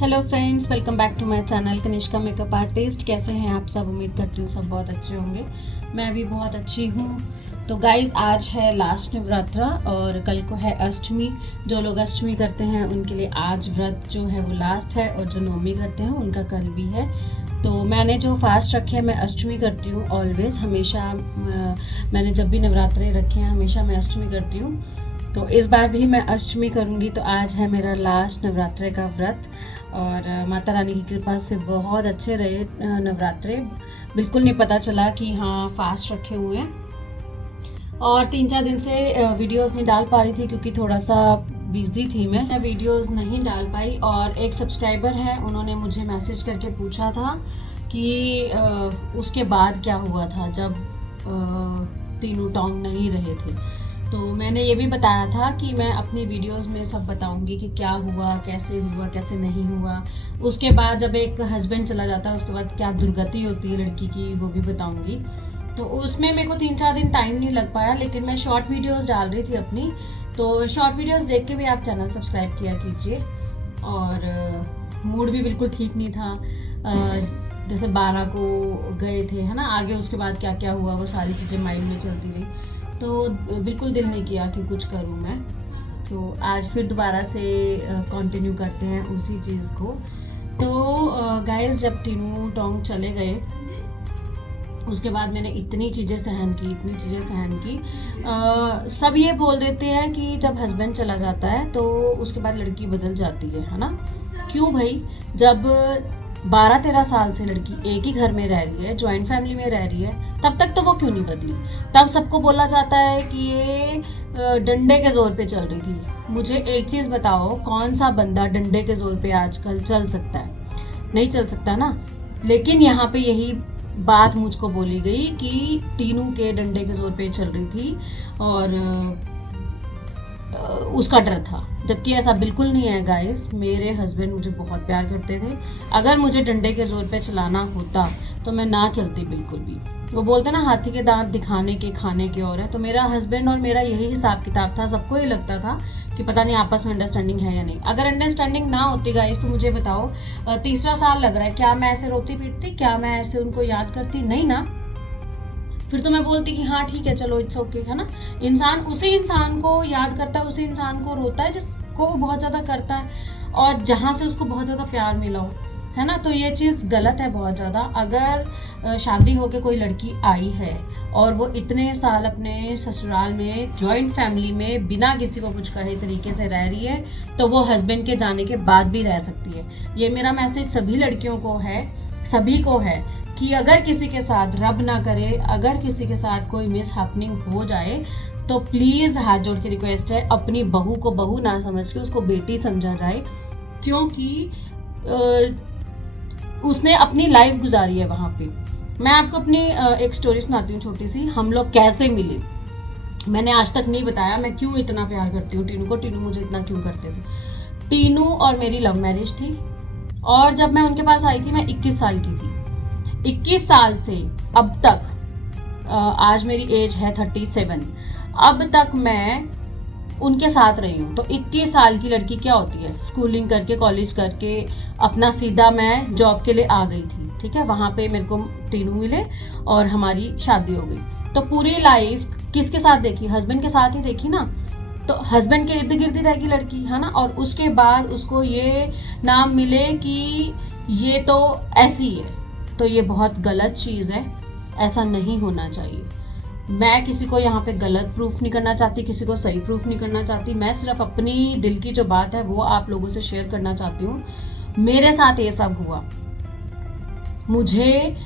Hello friends, welcome back to my channel Kanishka makeup artist. कैसे हैं आप सब? उम्मीद करती हूँ सब बहुत अच्छे होंगे। मैं भी बहुत अच्छी हूँ। तो गाइज़, आज है लास्ट नवरात्रा और कल को है अष्टमी। जो लोग अष्टमी करते हैं उनके लिए आज व्रत जो है वो लास्ट है, और जो नवमी करते हैं उनका कल भी है। तो मैंने जो फास्ट रखे हैं, मैं अष्टमी करती हूँ ऑलवेज़, हमेशा। मैंने जब भी नवरात्रे रखे हैं हमेशा मैं अष्टमी करती हूँ। तो इस बार भी मैं अष्टमी करूँगी। तो आज है मेरा लास्ट नवरात्रे का व्रत, और माता रानी की कृपा से बहुत अच्छे रहे नवरात्रे। बिल्कुल नहीं पता चला कि हाँ फास्ट रखे हुए हैं। और 3-4 दिन से वीडियोस नहीं डाल पा रही थी क्योंकि थोड़ा सा बिजी थी। मैं वीडियोस नहीं डाल पाई। और एक सब्सक्राइबर है, उन्होंने मुझे मैसेज करके पूछा था कि उसके बाद क्या हुआ था जब तीनों टोंग नहीं रहे थे। तो मैंने ये भी बताया था कि मैं अपनी वीडियोस में सब बताऊंगी कि क्या हुआ, कैसे नहीं हुआ। उसके बाद जब एक हस्बैंड चला जाता है उसके बाद क्या दुर्गति होती है लड़की की, वो भी बताऊंगी। तो उसमें मेरे को 3-4 दिन टाइम नहीं लग पाया, लेकिन मैं शॉर्ट वीडियोस डाल रही थी अपनी। तो शॉर्ट वीडियोस देख के भी आप चैनल सब्सक्राइब किया कीजिए। और मूड भी बिल्कुल ठीक नहीं था। जैसे 12 को गए थे, है ना, आगे उसके बाद क्या क्या हुआ वो सारी चीज़ें माइंड में चलती रही। तो बिल्कुल दिल नहीं किया कि कुछ करूं मैं। तो आज फिर दोबारा से कंटिन्यू करते हैं उसी चीज़ को। तो गाइस, जब तीनों टोंग चले गए उसके बाद मैंने इतनी चीज़ें सहन की। सब ये बोल देते हैं कि जब हस्बैंड चला जाता है तो उसके बाद लड़की बदल जाती है ना। क्यों भाई? जब 12-13 साल से लड़की एक ही घर में रह रही है, जॉइंट फैमिली में रह रही है, तब तक तो वो क्यों नहीं बदली? तब सबको बोला जाता है कि ये डंडे के जोर पे चल रही थी। मुझे एक चीज़ बताओ, कौन सा बंदा डंडे के जोर पे आजकल चल सकता है? नहीं चल सकता ना। लेकिन यहाँ पे यही बात मुझको बोली गई कि तीनों के डंडे के जोर पे चल रही थी और उसका डर था, जबकि ऐसा बिल्कुल नहीं है गाइस। मेरे हस्बैंड मुझे बहुत प्यार करते थे। अगर मुझे डंडे के जोर पे चलाना होता तो मैं ना चलती बिल्कुल भी। वो बोलते ना, हाथी के दांत दिखाने के खाने के और है। तो मेरा हस्बैंड और मेरा यही हिसाब किताब था। सबको ये लगता था कि पता नहीं आपस में अंडरस्टैंडिंग है या नहीं। अगर अंडरस्टैंडिंग ना होती गाइस तो मुझे बताओ, तीसरा साल लग रहा है, क्या मैं ऐसे रोती पीटती? क्या मैं ऐसे उनको याद करती? नहीं ना। फिर तो मैं बोलती कि हाँ ठीक है, चलो इट्स ओके, है ना। इंसान उसी इंसान को याद करता है, उसी इंसान को रोता है जिसको वो बहुत ज़्यादा करता है और जहाँ से उसको बहुत ज़्यादा प्यार मिला हो, है ना। तो ये चीज़ गलत है बहुत ज़्यादा। अगर शादी होके कोई लड़की आई है और वो इतने साल अपने ससुराल में जॉइंट फैमिली में बिना किसी को कुछ कहे तरीके से रह रही है, तो वो हस्बैंड के जाने के बाद भी रह सकती है। ये मेरा मैसेज सभी लड़कियों को है, सभी को है, कि अगर किसी के साथ, रब ना करे, अगर किसी के साथ कोई मिस हैपनिंग हो जाए तो प्लीज़ हाथ जोड़ के रिक्वेस्ट है, अपनी बहू को बहू ना समझ के उसको बेटी समझा जाए। क्योंकि उसने अपनी लाइफ गुजारी है वहाँ पे। मैं आपको अपनी एक स्टोरी सुनाती हूँ छोटी सी। हम लोग कैसे मिले, मैंने आज तक नहीं बताया। मैं क्यों इतना प्यार करती हूँ टीनू को, टीनू मुझे इतना क्यों करते थे। टीनू और मेरी लव मैरिज थी, और जब मैं उनके पास आई थी मैं 21 साल की थी। 21 साल से अब तक, आज मेरी एज है 37, अब तक मैं उनके साथ रही हूँ। तो 21 साल की लड़की क्या होती है, स्कूलिंग करके, कॉलेज करके, अपना सीधा मैं जॉब के लिए आ गई थी। ठीक है, वहाँ पे मेरे को तीनों मिले और हमारी शादी हो गई। तो पूरी लाइफ किसके साथ देखी? हस्बैंड के साथ ही देखी ना। तो हस्बैंड के इर्द गिर्द ही रहेगी लड़की, है ना। और उसके बाद उसको ये नाम मिले कि ये तो ऐसी है, तो ये बहुत गलत चीज़ है। ऐसा नहीं होना चाहिए। मैं किसी को यहाँ पे गलत प्रूफ नहीं करना चाहती, किसी को सही प्रूफ नहीं करना चाहती। मैं सिर्फ अपनी दिल की जो बात है वो आप लोगों से शेयर करना चाहती हूँ। मेरे साथ ये सब हुआ। मुझे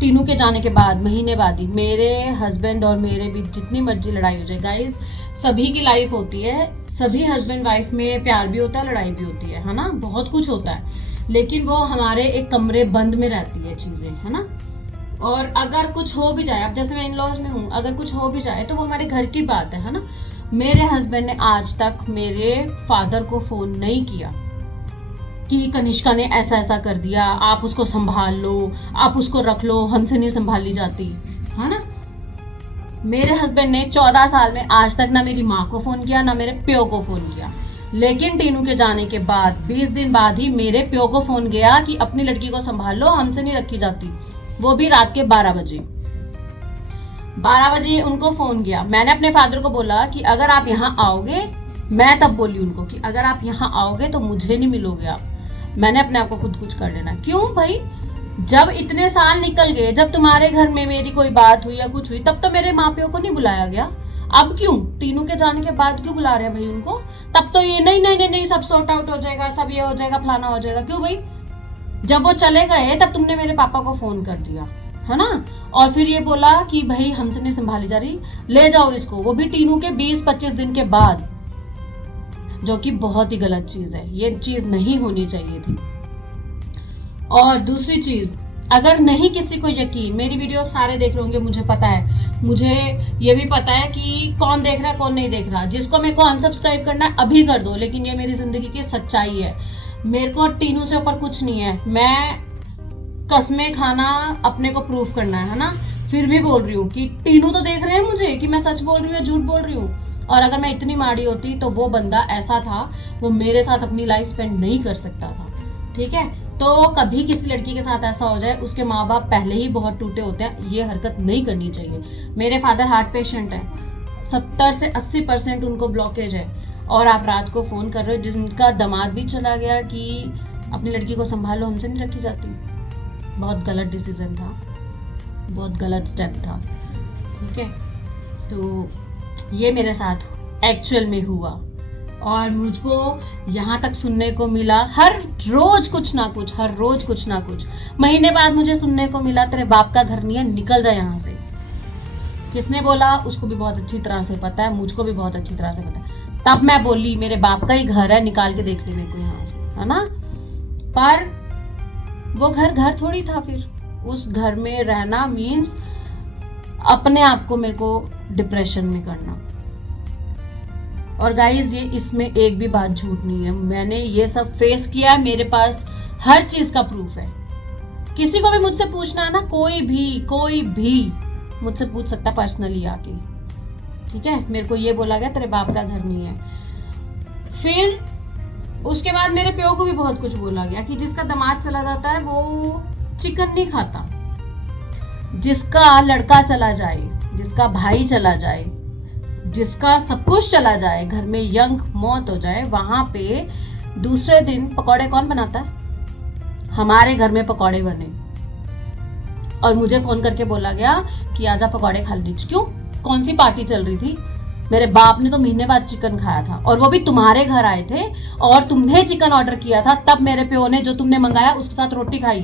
तीनों के जाने के बाद, महीने बाद ही, मेरे हस्बैंड और मेरे बीच जितनी मर्जी लड़ाई हो जाए, गाइज सभी की लाइफ होती है, सभी हस्बैंड वाइफ में प्यार भी होता है, लड़ाई भी होती है ना, बहुत कुछ होता है। लेकिन वो हमारे एक कमरे बंद में रहती है चीज़ें, है ना। और अगर कुछ हो भी जाए, अब जैसे मैं इन लॉज में हूँ, अगर कुछ हो भी जाए तो वो हमारे घर की बात है ना। मेरे हस्बैंड ने आज तक मेरे फादर को फ़ोन नहीं किया कि कनिष्का ने ऐसा ऐसा कर दिया, आप उसको संभाल लो, आप उसको रख लो, हमसे नहीं संभाली जाती, है ना। मेरे हस्बैंड ने 14 साल में आज तक ना मेरी माँ को फ़ोन किया, ना मेरे प्यो को फ़ोन किया। लेकिन टीनू के जाने के बाद 20 दिन बाद ही मेरे प्यो को फोन गया कि अपनी लड़की को संभाल लो, हमसे नहीं रखी जाती, वो भी रात के 12 बजे। 12 बजे उनको फोन गया। मैंने अपने फादर को बोला कि अगर आप यहाँ आओगे, मैं तब बोली उनको कि अगर आप यहाँ आओगे तो मुझे नहीं मिलोगे आप, मैंने अपने आप को खुद कुछ कर लेना। क्यों भाई, जब इतने साल निकल गए, जब तुम्हारे घर में मेरी कोई बात हुई या कुछ हुई तब तो मेरे माँ प्यो को नहीं बुलाया गया, अब क्यों टीनू के जाने के बाद क्यों बुला रहे हैं भाई उनको? तब तो ये नहीं नहीं नहीं नहीं सब सॉर्ट आउट हो जाएगा, सब ये हो जाएगा, फलाना हो जाएगा। क्यों भाई, जब वो चले गए तब तुमने मेरे पापा को फोन कर दिया, है ना, और फिर ये बोला कि भाई हमसे नहीं संभाली जा रही, ले जाओ इसको, वो भी टीनू के 20-25 दिन के बाद, जो कि बहुत ही गलत चीज है, ये चीज नहीं होनी चाहिए थी। और दूसरी चीज, अगर नहीं किसी को यकीन, मेरी वीडियो सारे देख रहे होंगे, मुझे पता है, मुझे ये भी पता है कि कौन देख रहा है कौन नहीं देख रहा, जिसको मेरे को अनसब्सक्राइब करना है अभी कर दो, लेकिन ये मेरी जिंदगी की सच्चाई है। मेरे को टीनू से ऊपर कुछ नहीं है, मैं कसमें खाना अपने को प्रूव करना है ना, फिर भी बोल रही हूँ कि टीनू तो देख रहे हैं मुझे कि मैं सच बोल रही हूँ, झूठ बोल रही हूँ। और अगर मैं इतनी माड़ी होती तो वो बंदा ऐसा था, वो मेरे साथ अपनी लाइफ स्पेंड नहीं कर सकता था, ठीक है। तो कभी किसी लड़की के साथ ऐसा हो जाए, उसके माँ बाप पहले ही बहुत टूटे होते हैं, ये हरकत नहीं करनी चाहिए। मेरे फादर हार्ट पेशेंट है, 70 से 80% उनको ब्लॉकेज है, और आप रात को फोन कर रहे हो, जिनका दामाद भी चला गया कि अपनी लड़की को संभालो, हमसे नहीं रखी जाती। बहुत गलत डिसीजन था, बहुत गलत स्टेप था, ठीक है। तो ये मेरे साथ एक्चुअल में हुआ, और मुझको यहाँ तक सुनने को मिला हर रोज कुछ ना कुछ, हर रोज कुछ ना कुछ। महीने बाद मुझे सुनने को मिला तेरे बाप का घर नहीं है, निकल जा यहाँ से। किसने बोला उसको भी बहुत अच्छी तरह से पता है, मुझको भी बहुत अच्छी तरह से पता है। तब मैं बोली मेरे बाप का ही घर है, निकाल के देख ली मेरे को यहाँ से, है ना। पर वो घर थोड़ी था, फिर उस घर में रहना मीन्स अपने आप को मेरे को डिप्रेशन में करना। और गाइज, ये इसमें एक भी बात झूठ नहीं है, मैंने ये सब फेस किया, मेरे पास हर चीज का प्रूफ है। किसी को भी मुझसे पूछना है ना, कोई भी मुझसे पूछ सकता पर्सनली आके, ठीक है। मेरे को ये बोला गया तेरे बाप का घर नहीं है। फिर उसके बाद मेरे प्यो को भी बहुत कुछ बोला गया कि जिसका दामाद चला जाता है वो चिकन नहीं खाता, जिसका लड़का चला जाए, जिसका भाई चला जाए, जिसका सब कुछ चला जाए, घर में यंग मौत हो जाए, वहां पे दूसरे दिन पकौड़े कौन बनाता है? हमारे घर में पकौड़े बने, और मुझे फोन करके बोला गया कि आजा पकौड़े खा लीजिए। क्यों? कौन सी पार्टी चल रही थी? मेरे बाप ने तो महीने बाद चिकन खाया था, और वो भी तुम्हारे घर आए थे और तुमने चिकन ऑर्डर किया था, तब मेरे प्यो ने जो तुमने मंगाया उसके साथ रोटी खाई।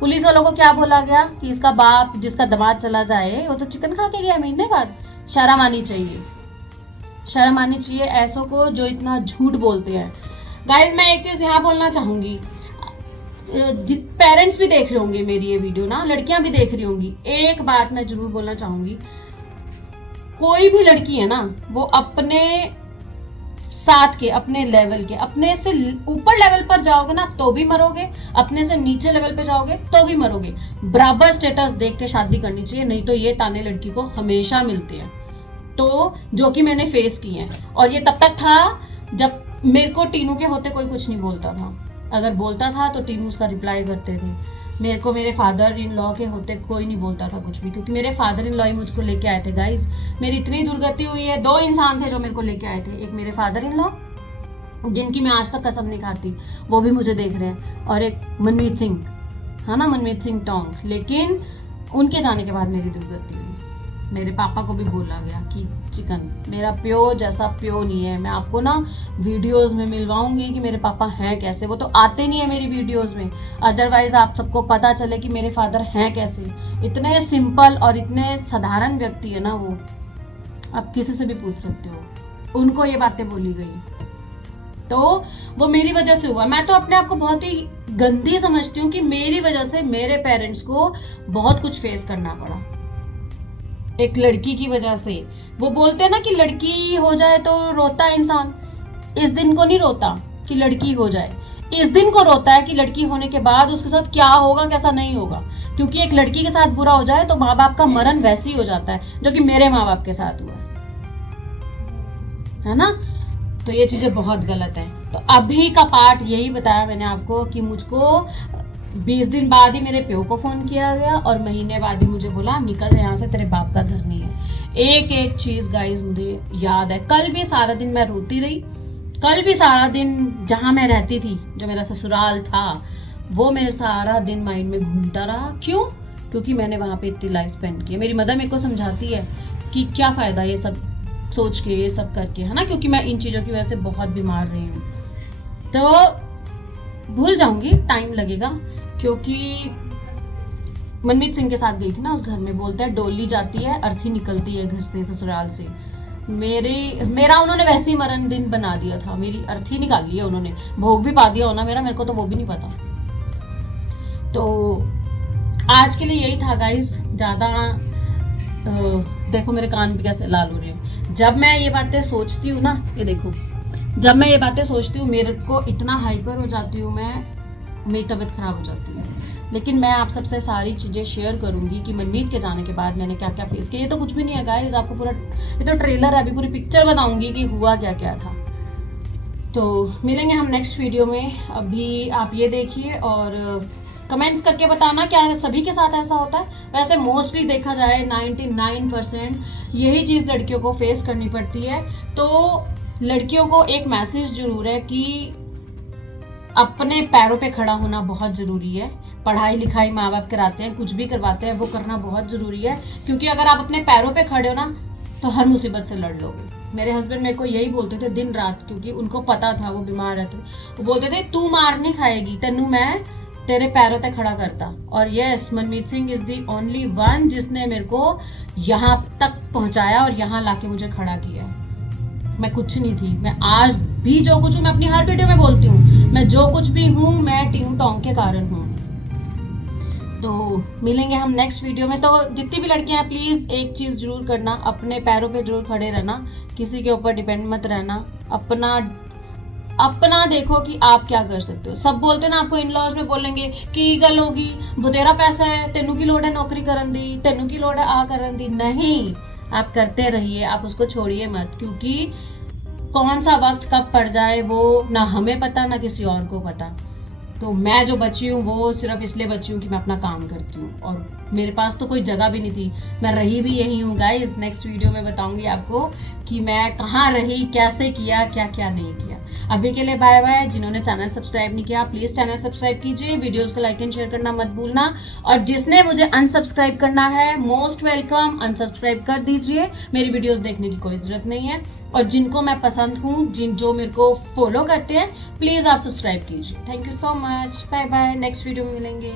पुलिस वालों को क्या बोला गया कि इसका बाप, जिसका दामाद चला जाए, वो तो चिकन खा के गया महीने बाद। शर्म आनी चाहिए, शर्म आनी चाहिए ऐसों को जो इतना झूठ बोलते हैं। गाइज, मैं एक चीज यहाँ बोलना चाहूंगी, पेरेंट्स भी देख रहे होंगे मेरी ये वीडियो ना, लड़कियां भी देख रही होंगी, एक बात मैं जरूर बोलना चाहूंगी, कोई भी लड़की है ना, वो अपने साथ के, अपने लेवल के, अपने से ऊपर लेवल पर जाओगे ना तो भी मरोगे, अपने से नीचे लेवल पे जाओगे तो भी मरोगे। बराबर स्टेटस देख के शादी करनी चाहिए, नहीं तो ये ताने लड़की को हमेशा मिलते हैं, तो जो कि मैंने फेस किए हैं। और ये तब तक था जब मेरे को टीनू के होते कोई कुछ नहीं बोलता था, अगर बोलता था तो टीनू उसका रिप्लाई करते थे। मेरे को मेरे फादर इन लॉ के होते कोई नहीं बोलता था कुछ भी, क्योंकि मेरे फादर इन लॉ ही मुझको लेके आए थे। गाइस, मेरी इतनी दुर्गति हुई है, 2 इंसान थे जो मेरे को लेके आए थे, एक मेरे फादर इन लॉ, जिनकी मैं आज तक कसम नहीं खाती, वो भी मुझे देख रहे हैं, और एक मनमीत सिंह, है ना, मनमीत सिंह टोंग। लेकिन उनके जाने के बाद मेरी दुर्गति हुई। मेरे पापा को भी बोला गया कि चिकन, मेरा प्यो जैसा प्यो नहीं है। मैं आपको ना वीडियोस में मिलवाऊंगी कि मेरे पापा हैं कैसे, वो तो आते नहीं है मेरी वीडियोस में, अदरवाइज आप सबको पता चले कि मेरे फादर हैं कैसे। इतने सिंपल और इतने साधारण व्यक्ति है ना वो, आप किसी से भी पूछ सकते हो, उनको ये बातें बोली गई, तो वो मेरी वजह से हुआ। मैं तो अपने आप को बहुत ही गंदी समझती हूँ कि मेरी वजह से मेरे पेरेंट्स को बहुत कुछ फेस करना पड़ा, एक लड़की की वजह से। वो बोलते हैं ना कि लड़की हो जाए तो रोता है इंसान, इस दिन को नहीं रोता कि लड़की हो जाए, इस दिन को रोता है कि लड़की होने के बाद उसके साथ क्या होगा कैसा नहीं होगा। क्योंकि एक लड़की के साथ बुरा हो जाए तो माँ बाप का मरण वैसे ही हो जाता है, जो कि मेरे माँ बाप के साथ हुआ है ना। तो ये चीज़ें बहुत गलत हैं। तो अभी का पार्ट यही बताया मैंने आपको कि मुझको 20 दिन बाद ही मेरे प्यो को फ़ोन किया गया और महीने बाद ही मुझे बोला निकल जा यहाँ से, तेरे बाप का घर नहीं है। एक एक चीज़ गाइज मुझे याद है। कल भी सारा दिन मैं रोती रही, कल भी सारा दिन जहाँ मैं रहती थी, जो मेरा ससुराल था, वो मेरे सारा दिन माइंड में घूमता रहा। क्यों? क्योंकि मैंने वहाँ पे इतनी लाइफ स्पेंड की है। मेरी मदर मेरे को समझाती है कि क्या फ़ायदा ये सब सोच के, ये सब करके, है ना, क्योंकि मैं इन चीज़ों की वजह से बहुत बीमार रही हूँ। तो भूल जाऊंगी, टाइम लगेगा, क्योंकि मनमीत सिंह के साथ गई थी ना उस घर में। बोलते हैं डोली जाती है अर्थी निकलती है घर से, ससुराल से। मेरा उन्होंने वैसे ही मरण दिन बना दिया था, मेरी अर्थी निकाल ली है उन्होंने, भोग भी पा दिया होना मेरा, मेरे को तो वो भी नहीं पता। तो आज के लिए यही था गाइस। ज़्यादा देखो मेरे कान भी कैसे लाल हो रहे हैं। जब मैं ये बातें सोचती हूँ ना, ये देखो, जब मैं ये बातें सोचती हूँ मेरे को इतना हाइपर हो जाती हूँ मैं, मेरी तबीयत खराब हो जाती है। लेकिन मैं आप सबसे सारी चीज़ें शेयर करूँगी कि मनमीत के जाने के बाद मैंने क्या क्या फेस किया। ये तो कुछ भी नहीं है गाइस, आपको पूरा, ये तो ट्रेलर है, अभी पूरी पिक्चर बताऊँगी कि हुआ क्या क्या था। तो मिलेंगे हम नेक्स्ट वीडियो में। अभी आप ये देखिए और कमेंट्स करके बताना क्या है सभी के साथ ऐसा होता है। वैसे मोस्टली देखा जाए 99% यही चीज़ लड़कियों को फेस करनी पड़ती है। तो लड़कियों को एक मैसेज जरूर है कि अपने पैरों पे खड़ा होना बहुत ज़रूरी है। पढ़ाई लिखाई माँ बाप कराते हैं, कुछ भी करवाते हैं, वो करना बहुत ज़रूरी है, क्योंकि अगर आप अपने पैरों पे खड़े हो ना तो हर मुसीबत से लड़ लोगे। मेरे हस्बैंड मेरे को यही बोलते थे दिन रात, क्योंकि उनको पता था वो बीमार रहते। वो बोलते थे तू मार नहीं खाएगी, तेनू मैं तेरे पैरों तक खड़ा करता। और yes, Manmeet Singh is the only one जिसने मेरे को यहाँ तक पहुँचाया और यहाँ लाके मुझे खड़ा किया। मैं कुछ नहीं थी, मैं आज भी जो कुछ हूँ, मैं अपनी हर वीडियो में बोलती हूँ, मैं जो कुछ भी हूँ मैं टीम टोंग के कारण हूँ। तो मिलेंगे हम नेक्स्ट वीडियो में। तो जितनी भी लड़कियां हैं प्लीज़ एक चीज़ जरूर करना, अपने पैरों पे जरूर खड़े रहना, किसी के ऊपर डिपेंड मत रहना, अपना देखो कि आप क्या कर सकते हो। सब बोलते ना आपको, इन लॉज में बोलेंगे कि गल होगी, वो तेरा पैसा है, तेनू की लोड़ है नौकरी करन दी, तेनू की लोड़ है आ करन दी। नहीं, आप करते रहिए, आप उसको छोड़िए मत, क्योंकि कौन सा वक्त कब पड़ जाए वो ना हमें पता ना किसी और को पता। तो मैं जो बची हूँ वो सिर्फ इसलिए बची हूँ कि मैं अपना काम करती हूँ, और मेरे पास तो कोई जगह भी नहीं थी, मैं रही भी यही हूँ गाइस। नेक्स्ट वीडियो में बताऊंगी आपको कि मैं कहाँ रही, कैसे किया, क्या क्या नहीं किया। अभी के लिए बाय बाय। जिन्होंने चैनल सब्सक्राइब नहीं किया प्लीज़ चैनल सब्सक्राइब कीजिए, वीडियोस को लाइक एंड शेयर करना मत भूलना, और जिसने मुझे अनसब्सक्राइब करना है मोस्ट वेलकम, अनसब्सक्राइब कर दीजिए, मेरी वीडियोस देखने की कोई ज़रूरत नहीं है। और जिनको मैं पसंद हूँ, जो मेरे को फॉलो करते हैं, प्लीज़ आप सब्सक्राइब कीजिए। Thank you so much, bye bye, next video में मिलेंगे।